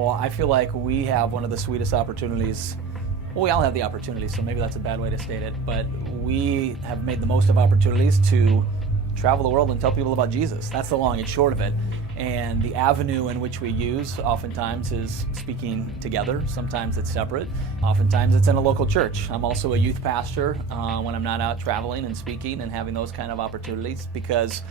Well, I feel like we have one of the sweetest opportunities. Well, we all have the opportunities, so maybe that's a bad way to state it, but we have made the most of opportunities to travel the world and tell people about Jesus. That's the long and short of it. And the avenue in which we use oftentimes is speaking together. Sometimes it's separate. Oftentimes it's in a local church. I'm also a youth pastor when I'm not out traveling and speaking and having those kind of opportunities, because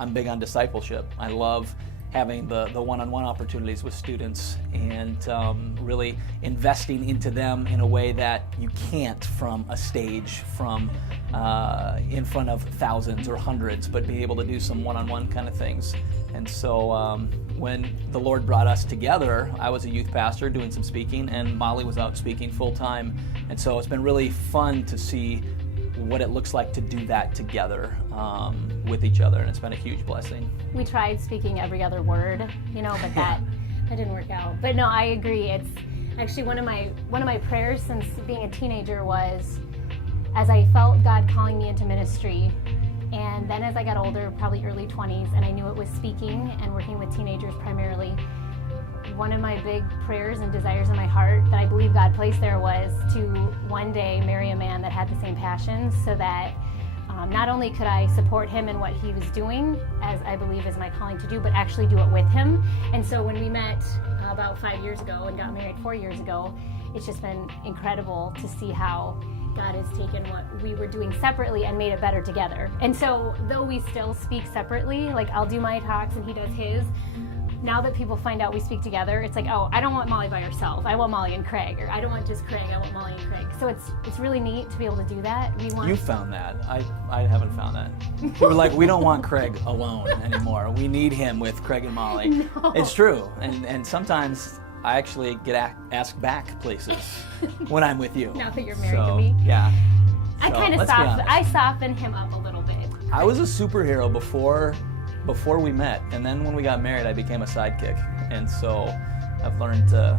I'm big on discipleship. I love having the one-on-one opportunities with students and really investing into them in a way that you can't from a stage, from in front of thousands or hundreds, but be able to do some one-on-one kind of things. And so when the Lord brought us together, I was a youth pastor doing some speaking, and Molly was out speaking full-time. And so it's been really fun to see what it looks like to do that together with each other, and it's been a huge blessing. We tried speaking every other word, but that didn't work out. But no, I agree. It's actually one of my prayers since being a teenager was, as I felt God calling me into ministry, and then as I got older, probably early 20s, and I knew it was speaking and working with teenagers primarily, one of my big prayers and desires in my heart that I believe God placed there was to one day marry a man that had the same passions, so that not only could I support him in what he was doing, as I believe is my calling to do, but actually do it with him. And so when we met about 5 years ago and got married 4 years ago, it's just been incredible to see how God has taken what we were doing separately and made it better together. And so though we still speak separately, like I'll do my talks and he does his, now that people find out we speak together, it's like, oh, I don't want Molly by herself. I want Molly and Craig. Or I don't want just Craig, I want Molly and Craig. So it's really neat to be able to do that. You found that. I haven't found that. We were like, we don't want Craig alone anymore. We need him with Craig and Molly. No. It's true. And sometimes I actually get asked back places when I'm with you. Now that you're married to me. Yeah. I kind of softened him up a little bit. I was a superhero before we met, and then when we got married, I became a sidekick. And so I've learned to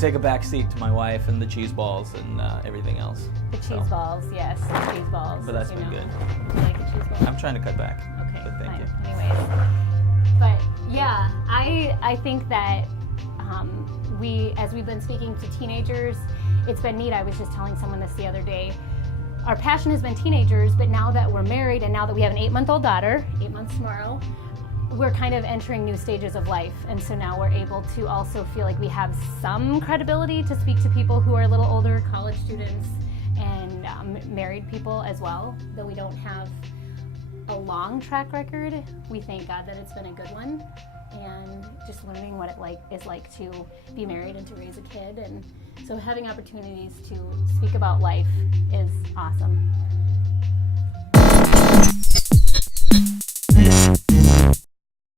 take a back seat to my wife and the cheese balls and everything else. The cheese balls, yes, the cheese balls. But that's been good. You like the cheese balls? I'm trying to cut back. Okay, but thank you. Anyways, but yeah, I think that as we've been speaking to teenagers, it's been neat. I was just telling someone this the other day. Our passion has been teenagers, but now that we're married and now that we have an 8-month-old daughter, 8 months tomorrow, we're kind of entering new stages of life. And so now we're able to also feel like we have some credibility to speak to people who are a little older, college students, and married people as well. Though we don't have a long track record, we thank God that it's been a good one. And just learning what it is like to be married and to raise a kid. And so having opportunities to speak about life is awesome.